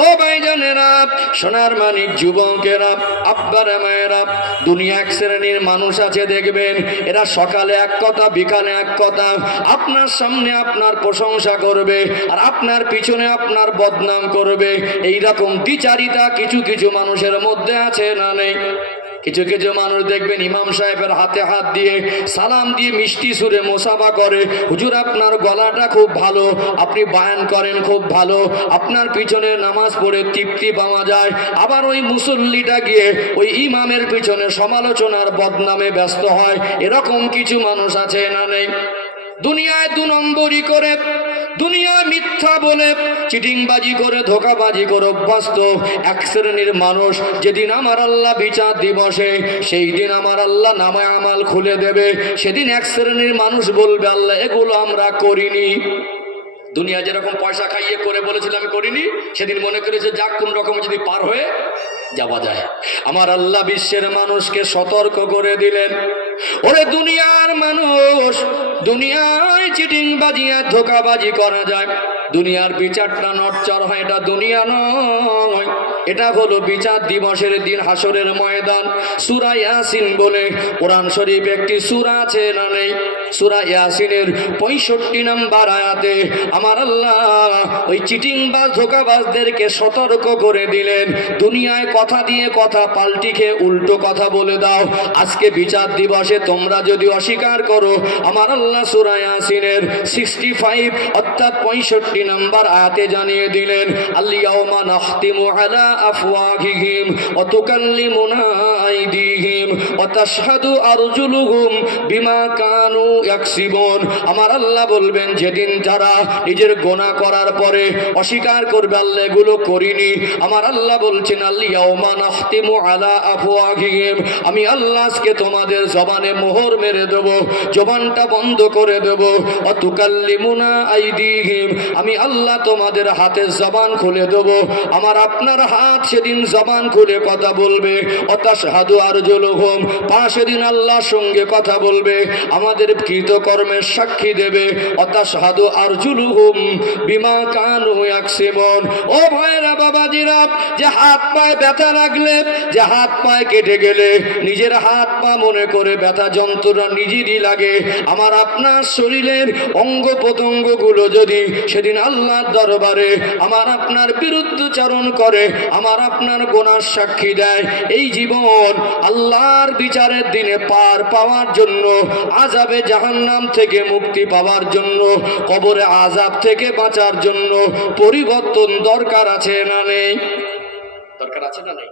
ও ভাইজানেরা, সোনার মানিক যুবকেরা, আব্বারা মায়েরা, দুনিয়া এক শ্রেণীর মানুষ আছে দেখবেন, এরা সকালে এক কথা বিকালে এক কথা, আপনার সামনে আপনার প্রশংসা করবে আর আপনার পিছনে আপনার বদনাম করবে। এইরকম দ্বিচারিতা কিছু কিছু মানুষের মধ্যে আছে না নেই? কিছু কিছু মানুষ দেখবেন ইমাম সাহেবের হাতে হাত দিয়ে সালাম দিয়ে মিষ্টি সুরে মোসাফা করে, হুজুর আপনার গলাটা খুব ভালো, আপনি বায়ান করেন খুব ভালো, আপনার পিছনে নামাজ পড়ে তৃপ্তি পাওয়া যায়। আবার ওই মুসল্লিটা গিয়ে ওই ইমামের পিছনে সমালোচনার বদনামে ব্যস্ত হয়। এরকম কিছু মানুষ আছে না নেই? দুনিয়ায় দু নম্বরি করে, দুনিয়ায় মিথ্যা বলে, চিটিংবাজি করে, ধোকাবাজি করে অভ্যস্ত এক শ্রেণীর মানুষ, যেদিন আমার আল্লাহ বিচার দিবসে, সেই দিন আমার আল্লাহ নামে আমাল খুলে দেবে, সেদিন এক শ্রেণীর মানুষ বলবে, আল্লাহ এগুলো আমরা করিনি। দুনিয়া যেরকম পয়সা খাইয়ে করে বলেছিল আমি করিনি, সেদিন মনে করেছে যাক কোন রকম যদি পার হয়ে যাওয়া যায়। আমার আল্লাহ বিশ্বের মানুষকে সতর্ক করে দিলেন, ওরে দুনিয়ার মানুষ, দুনিয়ায় চিটিংবাজি আর ধোকাবাজি করা যায়, দুনিয়ার বিচারটা নড়চড় হয়, এটা দুনিয়া নয়, এটা হলো বিচার দিবসের দিন, হাসরের ময়দান। সূরা ইয়াসিন বলে কোরআন শরীফ একটি সূরা আছে না নেই? সূরা ইয়াসিনের 65 নম্বর আয়াতে আমার আল্লাহ ওই চিটিংবাজ ধোকাবাজদেরকে সতর্ক করে দিলেন, দুনিয়ায় কথা দিয়ে কথা পাল্টি খেয়ে উল্টো কথা বলে দাও, আজকে বিচার দিবসে তোমরা যদি অস্বীকার করো, আমার আল্লাহ সূরা ইয়াসিনের 65 অর্থাৎ 65 নম্বর আয়াতে জানিয়ে দিলেন, আল-ইয়াওমা নাখতিমু আলা আফওয়াহিহিম ওয়া তুকাল্লিমুনা আইদিহিম ওয়া তাশহাদু আরজুলুহুম বিমা কানু ইয়াকসিবুন। আমার আল্লাহ বলবেন, যেদিন যারা নিজের গুনাহ করার পরে অস্বীকার করবে আল্লাহ এগুলো করিনি, আমার আল্লাহ বলছেন, আল-ইয়াওমা নাখতিমু আলা আফওয়াহিহিম, আমি আল্লাহ আজকে তোমাদের জবানে মোহর মেরে দেব, জবানটা বন্ধ করে দেব, ওয়া তুকাল্লিমুনা আইদিহিম, আমি আল্লাহ তোমাদের হাতের জবান খুলে দেব, আমার আপনার হাত সেদিন জবান খুলে কথা বলবে, ওয়া তাশহাদু আরজুলুহুম, পা সেদিন আল্লাহর সঙ্গে কথা বলবে, আমাদের কৃতকর্মের সাক্ষী দেবে, ওয়া তাশহাদু আরজুলুহুম বিমা কানু ইয়াকসিবুন। ও ভাইরা বাবাজিরা, যে হাত পায়ে ব্যথা লাগলে, যে হাত পায়ে কেটে গেলে নিজের হাত পা মনে করে ব্যথা যন্ত্রণা নিজেরই লাগে, আমার আপনার শরীরের অঙ্গ প্রত্যঙ্গগুলো যদি সেদিন আল্লাহর দরবারে আমার আপনার বিরুদ্ধচারণ করে, আমার আপনার গুনার সাক্ষী দেয়, এই জীবন আল্লাহর বিচারের দিনে পার পাওয়ার জন্য, আযাবে জাহান্নাম থেকে মুক্তি পাওয়ার জন্য, কবরে আযাব থেকে বাঁচার জন্য পরিবর্তন দরকার আছে না নেই? দরকার আছে না নেই?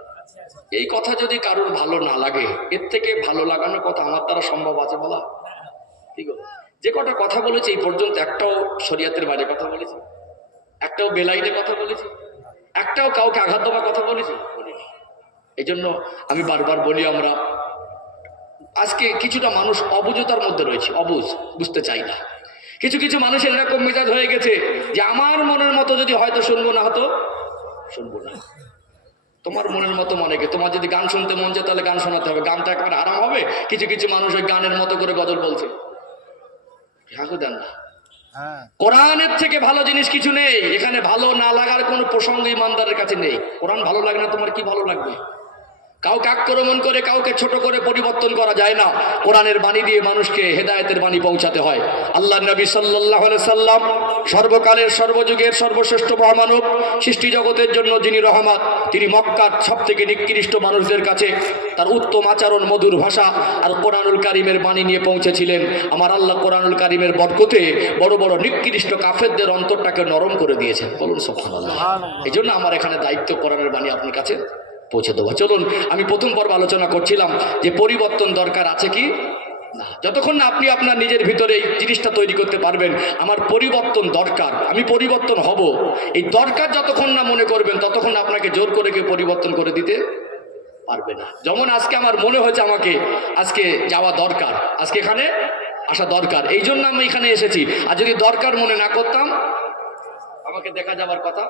এই কথা যদি কারোর ভালো না লাগে, এর থেকে ভালো লাগানোর কথা আমার দ্বারা সম্ভব আছে বলা? ঠিক আছে, যে কটা কথা বলেছি এই পর্যন্ত একটাও শরিয়াতের বাইরে কথা বলেছি? একটাও বেলাইনে কথা বলেছি? একটাও কাউকে আঘাত দেওয়ার কথা বলেছি? বলিনি। এই জন্য আমি বারবার বলি, আমরা আজকে কিছুটা মানুষ অবুঝতার মধ্যে রয়েছে, বুঝতে চাই না। কিছু কিছু মানুষের এরকম মেজাজ হয়ে গেছে যে আমার মনের মতো যদি হয়তো শুনবো না, হতো শুনবো না, তোমার মনের মতো মনে গে, তোমার যদি গান শুনতে মন চায় তাহলে গান শোনাতে হবে, গানটা একবার আরাম হবে। কিছু কিছু মানুষ ওই গানের মতো করে গজল বলছে, দেন না। কোরআনের থেকে ভালো জিনিস কিছু নেই এখানে, ভালো না লাগার কোনো প্রসঙ্গ ইমানদারের কাছে নেই। কোরআন ভালো লাগে না, তোমার কি ভালো লাগবে? কাউকে আক্রমণ করে, কাউকে ছোট করে পরিবর্তন করা যায় না। কোরআনের বাণী দিয়ে মানুষকে হেদায়েতের বাণী পৌঁছাতে হয়। আল্লাহ নবী সাল্লাল্লাহু আলাইহি সাল্লাম সর্বকালের সর্বযুগের সর্বশ্রেষ্ঠ মহামানব, সৃষ্টি জগতের জন্য যিনি রহমত, তিনি মক্কার সবথেকে নিকৃষ্ট মানুষদের কাছে তার উত্তম আচরণ, মধুর ভাষা আর কোরআনুল কারীমের বাণী নিয়ে পৌঁছেছিলেন। আমার আল্লাহ কোরআনুল কারীমের বরকতে বড় বড় নিকৃষ্ট কাফেরদের অন্তরটাকে নরম করে দিয়েছেন। বলুন সুবহানাল্লাহ। এই জন্য আমার এখানে দায়িত্ব কোরআনের বাণী আপনার কাছে পৌঁছে দেবো। চলুন, আমি প্রথম পর্ব আলোচনা করছিলাম যে পরিবর্তন দরকার আছে কি না। যতক্ষণ না আপনি আপনার নিজের ভিতরে এই জিনিসটা তৈরি করতে পারবেন, আমার পরিবর্তন দরকার, আমি পরিবর্তন হব, এই দরকার যতক্ষণ না মনে করবেন, ততক্ষণ আপনাকে জোর করে কেউ পরিবর্তন করে দিতে পারবে না। যেমন আজকে আমার মনে হয়েছে আমাকে আজকে যাওয়া দরকার, আজকে এখানে আসা দরকার, এই জন্য আমি এখানে এসেছি। আর যদি দরকার মনে না করতাম, আমাকে দেখা যাওয়ার কথা।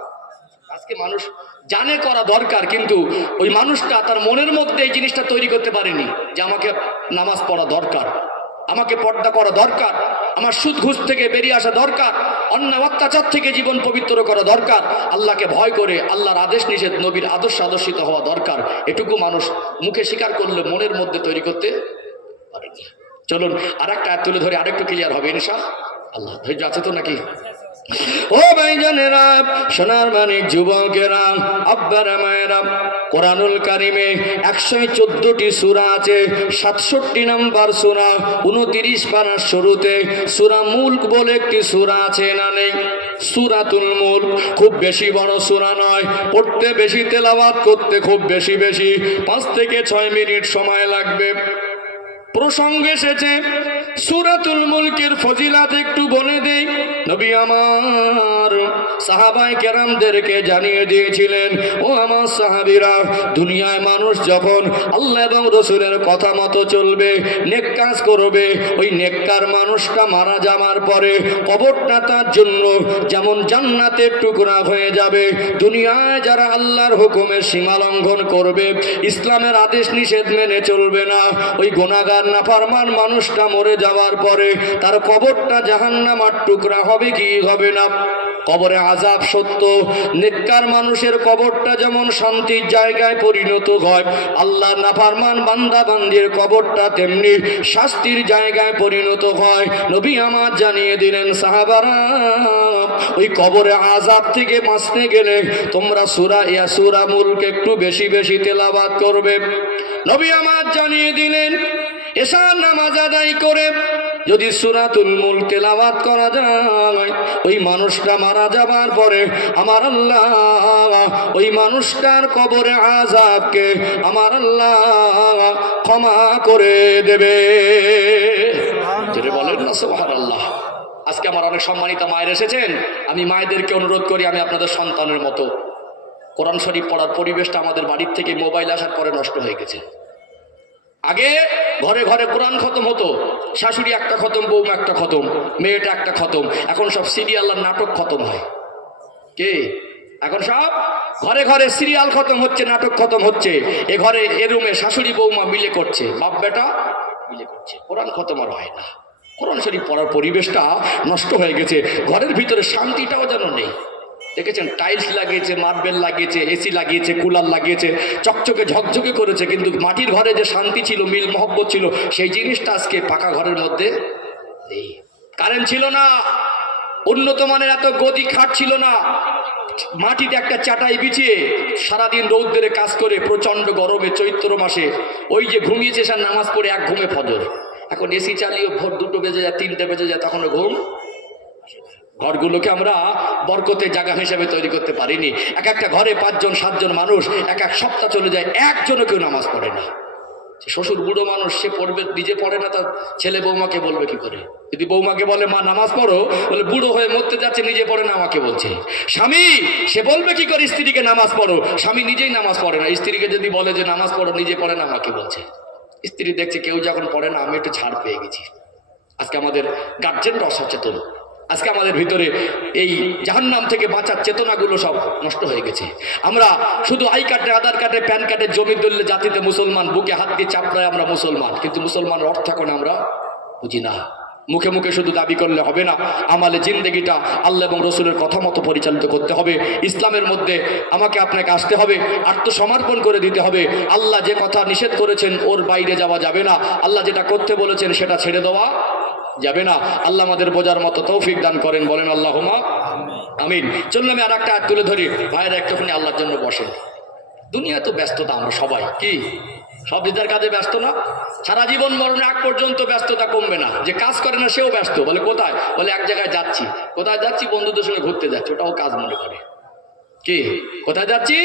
আজকে মানুষ জানে করা দরকার, কিন্তু ওই মানুষটা তার মনের মধ্যে এই জিনিসটা তৈরি করতে পারেনি যে আমাকে নামাজ পড়া দরকার, আমাকে পর্দা করা দরকার, আমার সুদ ঘুষ থেকে বেরিয়ে আসা দরকার, অন্যায় অত্যাচার থেকে জীবন পবিত্র করা দরকার, আল্লাহকে ভয় করে আল্লাহর আদেশ নিষেধ নবীর আদর্শ আদর্শিত হওয়া দরকার। এটুকু মানুষ মুখে স্বীকার করলে মনের মধ্যে তৈরি করতে পারে না। চলুন আর একটা আয়াত তুলে ধরে আরেকটু ক্লিয়ার হবে ইনশাআল্লাহ। ধৈর্য আছে তো নাকি? ও ভাইজানেরা, সোনার মানিক যুবকেরা, আব্বারা মায়েরা, কোরআনুল কারিমে 114টি সূরা আছে। 67 নম্বর সূরা 29 পারার শুরুতে সূরা মুলক বলে একটি সূরা আছে না নেই? সূরাতুল মুলক খুব বেশি বড় সূরা নয়, পড়তে বেশি, তেলাওয়াত করতে খুব বেশি 5 থেকে 6 মিনিট সময় লাগবে। প্রসঙ্গ এসেছে সূরাতুল মুলকের ফজিলাত একটু বলে দেই। নবী আমার সাহাবায়ে কেরামদেরকে জানিয়ে দিয়েছিলেন, ও আমার সাহাবীরা, দুনিয়ায় মানুষ যখন আল্লাহ এবং রাসূলের কথা মতো চলবে, নেক কাজ করবে, ওই নেককার মানুষটা মারা যাওয়ার পরে কবরটা তার জন্য যেমন জান্নাতের টুকরা হয়ে যাবে। দুনিয়ায় যারা আল্লাহর হুকুমের সীমা লঙ্ঘন করবে, ইসলামের আদেশ নিষেধ মেনে চলবে না, ওই গুনাহগার নাফরমান মানুষটা মরে যাওয়ার পরে তার কবরটা জাহান্নামের টুকরা হবে কি হবে না? কবরে আযাব সত্য, নেককার মানুষের কবরটা যেমন শান্তির জায়গায় পরিণত হয়, আল্লাহর নাফরমান বান্দা বান্দির কবরটা তেমনি শাস্তির জায়গায় পরিণত হয়। নবী আমার জানিয়ে দিলেন, সাহাবারা, ওই কবরে আযাব থেকে বাঁচতে গেলে তোমরা সূরা মুলক একটু বেশি তেলাওয়াত করবে। নবী আমার জানিয়ে দিলেন, এশার নামাজ আদায় করে যদি সূরাতুল মুলক তেলাওয়াত করা যায়, ওই মানুষটা মারা যাবার পরে আমার আল্লাহ ওই মানুষটার কবরে আযাবকে আমার আল্লাহ ক্ষমা করে দেবে। যেটা বলেন না সুবহানাল্লাহ। আজকে আমার অনেক সম্মানিত মায়ের এসেছেন, আমি মায়েদেরকে অনুরোধ করি, আমি আপনাদের সন্তানের মতো, কোরআন শরীফ পড়ার পরিবেশটা আমাদের বাড়ির থেকে মোবাইল আসার পরে নষ্ট হয়ে গেছে। আগে ঘরে ঘরে কোরআন খতম হতো, শাশুড়ি একটা খতম, বৌমা একটা খতম, মেয়েটা একটা খতম। এখন সব সিরিয়াল আর নাটক খতম হয়। কে এখন সব ঘরে ঘরে সিরিয়াল খতম হচ্ছে, নাটক খতম হচ্ছে। এ ঘরে এ রুমে শাশুড়ি বৌমা মিলে করছে, বাপ বেটা মিলে করছে, কোরআন খতম আর হয় না। কোরআন শরীফ পড়ার পরিবেশটা নষ্ট হয়ে গেছে, ঘরের ভিতরে শান্তিটাও যেন নেই। দেখেছেন, টাইলস লাগিয়েছে, মার্বেল লাগিয়েছে, এসি লাগিয়েছে, কুলার লাগিয়েছে, চকচকে ঝকঝকে করেছে, কিন্তু মাটির ঘরে যে শান্তি ছিল, মিল মহব্বত ছিল, সেই জিনিসটা আজকে পাকা ঘরের মধ্যে নেই। কারেন্ট ছিল না, উন্নত মানের এত গদি খাট ছিল না, মাটিতে একটা চাটাই বিছিয়ে সারাদিন রৌদ্রে কাজ করে প্রচন্ড গরমে চৈত্র মাসে ওই যে ঘুমিয়েছে সে নামাজ পড়ে এক ঘুমে ফজর। এখন এসি চালিয়ে ভোর 2টো বেজে যায়, 3টে বেজে যায়, তখনও ঘুম। ঘরগুলোকে আমরা বরকতের জায়গা হিসেবে তৈরি করতে পারিনি। একটা ঘরে 5জন 7জন মানুষ, এক সপ্তাহ চলে যায়, একজনও কেউ নামাজ পড়ে না। শ্বশুর বুড়ো মানুষ, সে পড়বে, নিজে পড়ে না, তার ছেলে বৌমাকে বলবে কি করে? যদি বৌমাকে বলে মা নামাজ পড়ো, বলে বুড়ো হয়ে মরতে যাচ্ছে, নিজে পড়ে না, আমাকে বলছে। স্বামী, সে বলবে কি করে স্ত্রীকে নামাজ পড়ো? স্বামী নিজেই নামাজ পড়ে না, স্ত্রীকে যদি বলে যে নামাজ পড়ো, নিজে পড়ে না, আমাকে বলছে। স্ত্রী দেখছে কেউ যখন পড়ে না, আমি একটু ছাড় পেয়ে গেছি। আজকে আমাদের গার্জেনরা অসচেতন। আজকে আমাদের ভিতরে এই জাহান্নাম থেকে বাঁচার চেতনাগুলো সব নষ্ট হয়ে গেছে। আমরা শুধু আই কার্ডে, আধার কার্ডে, প্যান কার্ডে জমি দলিলে জাতিতে মুসলমান, বুকে হাত দিয়ে চাপড়ায় আমরা মুসলমান, কিন্তু মুসলমানের অর্থ এখন আমরা বুঝি না। মুখে মুখে শুধু দাবি করলে হবে না, আমালে জিন্দেগিটা আল্লাহ এবং রসুলের কথা মতো পরিচালিত করতে হবে। ইসলামের মধ্যে আমাকে আপনাকে আসতে হবে, আত্মসমর্পণ করে দিতে হবে। আল্লাহ যে কথা নিষেধ করেছেন ওর বাইরে যাওয়া যাবে না, আল্লাহ যেটা করতে বলেছেন সেটা ছেড়ে দেওয়া যাবে না। আল্লাহ আমাদের বোঝার মতো তৌফিক দান করেন, বলেন আল্লাহুম্মা আমিন। চলুন আমি আর একটা তুলে ধরি। ভাইয়েরা একটুখানি আল্লাহর জন্য বসেন। দুনিয়া তো ব্যস্ততা, আমরা সবাই কি সব নিজের কাজে ব্যস্ত না? সারা জীবন মরণের আগ পর্যন্ত ব্যস্ততা কমবে না। যে কাজ করে না সেও ব্যস্ত। বলে কোথায়? বলে এক জায়গায় যাচ্ছি। কোথায় যাচ্ছি? বন্ধুদের সঙ্গে ঘুরতে যাচ্ছি, ওটাও কাজ মনে করে। কি কোথায় যাচ্ছি?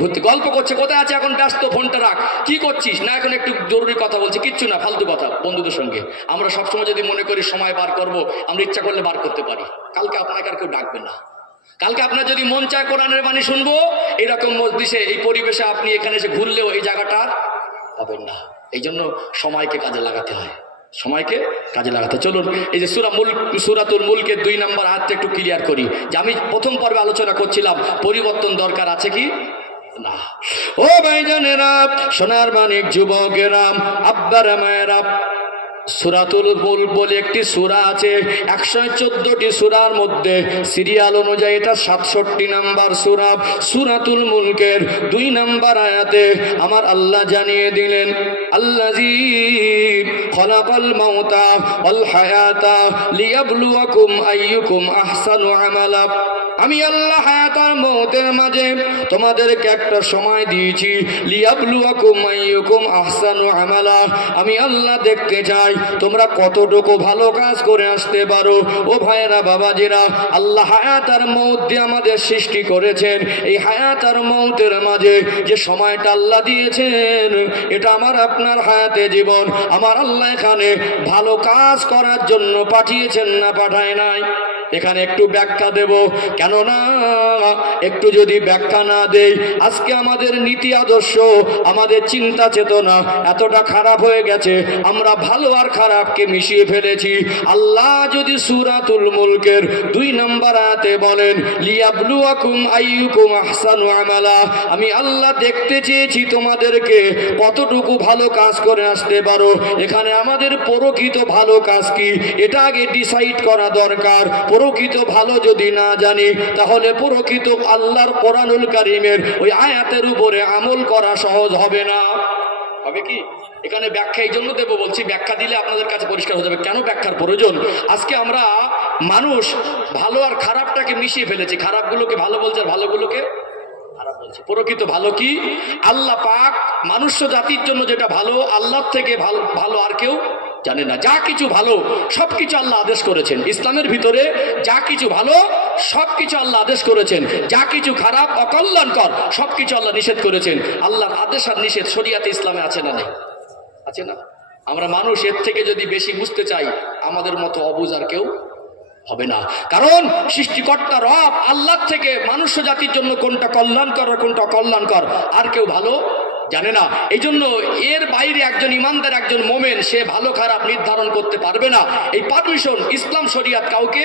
ঘুরতে। গল্প করছে, কোথায় আছে? এখন ব্যস্ত, ফোনটা রাখ। কি করছিস? না এখন একটু জরুরি কথা বলছি। কিচ্ছু না, ফালতু কথা বন্ধুদের সঙ্গে। আমরা সবসময় যদি মনে করি সময় বার করব, আমরা ইচ্ছা করলে বার করতে পারি। কালকে আপনাকে আর কেউ ডাকবে না। কালকে আপনার যদি মন চায় কোরআনের বাণী শুনবো, এইরকম মজলিসে, এই পরিবেশে আপনি এখানে এসে ঘুরলেও এই জায়গাটা পাবেন না। এই জন্য সময়কে কাজে লাগাতে হয়, সময়কে কাজে লাগাতে। চলুন এই যে সূরাতুল মুলকের 2 নম্বর আয়াতটা একটু ক্লিয়ার করি। যে আমি প্রথম পর্বে আলোচনা করছিলাম পরিবর্তন দরকার আছে কি না। ও ভাইজানেরা, সোনার মানিক যুবকেরা, আব্বারা মায়েরা, সূরাতুল মুলক বলে একটি সূরা আছে, 114টি সূরার মধ্যে সিরিয়াল অনুযায়ী এটা 67 নাম্বার সূরা। সূরাতুল মুলকের 2 নাম্বার আয়াতে আমার আল্লাহ জানিয়ে দিলেন, আল্লাযী খলাকাল মাউতা ওয়াল হায়াতা লিয়াবলুয়াকুম আইয়ুকুম আহসানু আমালা। আমি আল্লাহ হায়াত আর মওতের মাঝে তোমাদেরকে একটা সময় দিয়েছি, লিয়াবলুয়াকুম আইয়ুকুম আহসানু আমালা। আমি আল্লাহ দেখতে চাই তোমরা কতটুকু ভালো কাজ করে আসতে পারো। ও ভাইরা বাবাজিরা, আল্লাহ হায়াত আর মওত দিয়ে আমাদের সৃষ্টি করেছেন। এই হায়াত আর মওতের মাঝে যে সময়টা আল্লাহ দিয়েছেন, এটা আমার আপনার হায়াতে জীবন। আমার আল্লাহ এখানে ভালো কাজ করার জন্য পাঠিয়েছেন না পাঠায় নাই? এখানে একটু ব্যাখ্যা দেব, কেননা একটু যদি ব্যাখ্যা না দেই আজকে আমাদের নীতি আদর্শ, আমাদের চিন্তা চেতনা এতটা খারাপ হয়ে গেছে, আমরা ভালো আর খারাপকে মিশিয়ে ফেলেছি। আল্লাহ যদি সূরাতুল মুলকের 2 নম্বর আয়াতে বলেন, লিয়াবলুয়াকুম আইয়ুকুম আহসানু আমালা, আমি আল্লাহ দেখতে চেয়েছি তোমাদেরকে কতটুকু ভালো কাজ করে আসতে পারো। এখানে আমাদের প্রকৃত ভালো কাজ কি এটা আগে ডিসাইড করা দরকার। প্রকৃত ভালো যদি না জানি তাহলে প্রকৃত আল্লাহর কোরআনুল কারীমের ওই আয়াতের উপরে আমল করা সহজ হবে না। হবে কি? এখানে ব্যাখ্যা এই জন্য দেবো বলছি, ব্যাখ্যা দিলে আপনাদের কাছে পরিষ্কার হয়ে যাবে কেন ব্যাখ্যার প্রয়োজন। আজকে আমরা মানুষ ভালো আর খারাপটাকে মিশিয়ে ফেলেছি, খারাপগুলোকে ভালো বলছে আর ভালোগুলোকে খারাপ বলছে। প্রকৃত ভালো কি? আল্লাহ পাক মানুষ্য জাতির জন্য যেটা ভালো, আল্লাহর থেকে ভালো আর কেউ জানে না। যা কিছু ভালো সবকিছু আল্লাহ আদেশ করেছেন। ইসলামের ভিতরে যা কিছু ভালো সবকিছু আল্লাহ আদেশ করেছেন, যা কিছু খারাপ অকল্যাণকর সবকিছু আল্লাহ নিষেধ করেছেন। আল্লাহর আদেশ আর নিষেধ শরীয়তে ইসলামে আছে না নেই? আছে না? আমরা মানুষ এর থেকে যদি বেশি বুঝতে চাই, আমাদের মতো অবুঝ আর কেউ হবে না। কারণ সৃষ্টিকর্তা রব আল্লাহ থেকে মানুষ জাতির জন্য কোনটা কল্যাণকর আর কোনটা অকল্যাণকর আর কেউ ভালো জানে না। এই জন্য এর বাইরে একজন ইমানদার, একজন মোমেন, সে ভালো খারাপ নির্ধারণ করতে পারবে না। এই পারমিশন ইসলাম শরিয়াত কাউকে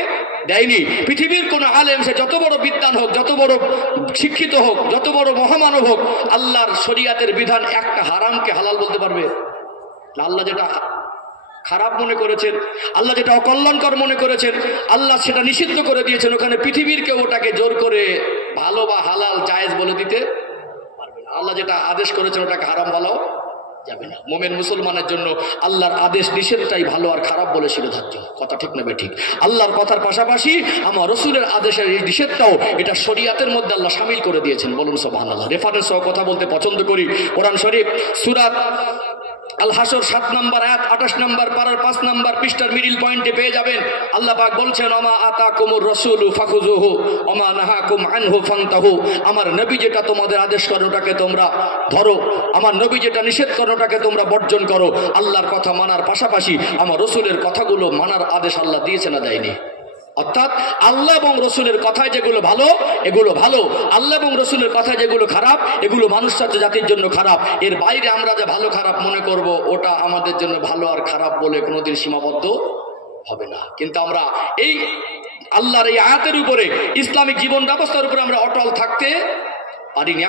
দেয়নি। পৃথিবীর কোন আলেম, সে যত বড় বিদ্বান হোক, যত বড় শিক্ষিত হোক, যত বড় মহামানব হোক, আল্লাহর শরিয়াতের বিধান একটা হারামকে হালাল বলতে পারবে? আল্লাহ যেটা খারাপ মনে করেছেন, আল্লাহ যেটা অকল্যাণকর মনে করেছেন, আল্লাহ সেটা নিষিদ্ধ করে দিয়েছেন। ওখানে পৃথিবীর কেউ ওটাকে জোর করে ভালো বা হালাল জায়েজ বলে দিতে পারবে না। আল্লাহ যেটা আদেশ করেছেন ওটাকে হারাম বলাও যাবে না। মোমেন মুসলমানের জন্য আল্লাহর আদেশ নিষেধটাই ভালো আর খারাপ বলে শিরোধার্য। কথা ঠিক নেবে ঠিক? আল্লাহর কথার পাশাপাশি আমার রসুলের আদেশের এই নিষেধটাও এটা শরিয়াতের মধ্যে আল্লাহ শামিল করে দিয়েছেন। বলুন সুবহানাল্লাহ। রেফারেন্স সহ কথা বলতে পছন্দ করি। কোরআন শরীফ সূরা আল হাসর 7 নম্বর আয়াত 28 নম্বর পারার 5 নম্বর পৃষ্ঠার মিডিল পয়েন্টে পেয়ে যাবেন। আল্লাহ পাক বলছেন, ওমা আতাকুমুর রাসূলু ফাখুযুহু ওমা নাহাকুম আনহু ফান্তাহু। আমার নবী যেটা তোমাদের আদেশ করেন ওটাকে তোমরা ধরো, আমার নবী যেটা নিষেধ করেন ওটাকে তোমরা বর্জন করো। আল্লাহর কথা মানার পাশাপাশি আমার রাসূলের কথাগুলো মানার আদেশ আল্লাহ দিয়েছে না দেয়নি? অর্থাৎ আল্লাহ এবং রসুলের কথায় যেগুলো ভালো এগুলো ভালো, আল্লাহ এবং রসুলের কথায় যেগুলো খারাপ এগুলো মানুষ জাতির জন্য খারাপ। এর বাইরে আমরা যে ভালো খারাপ মনে করব ওটা আমাদের জন্য ভালো আর খারাপ বলে কোনোদিন সীমাবদ্ধ হবে না। কিন্তু আমরা এই আল্লাহর এই আয়াতের উপরে, ইসলামিক জীবন ব্যবস্থার উপরে আমরা অটল থাকতে পারিনি।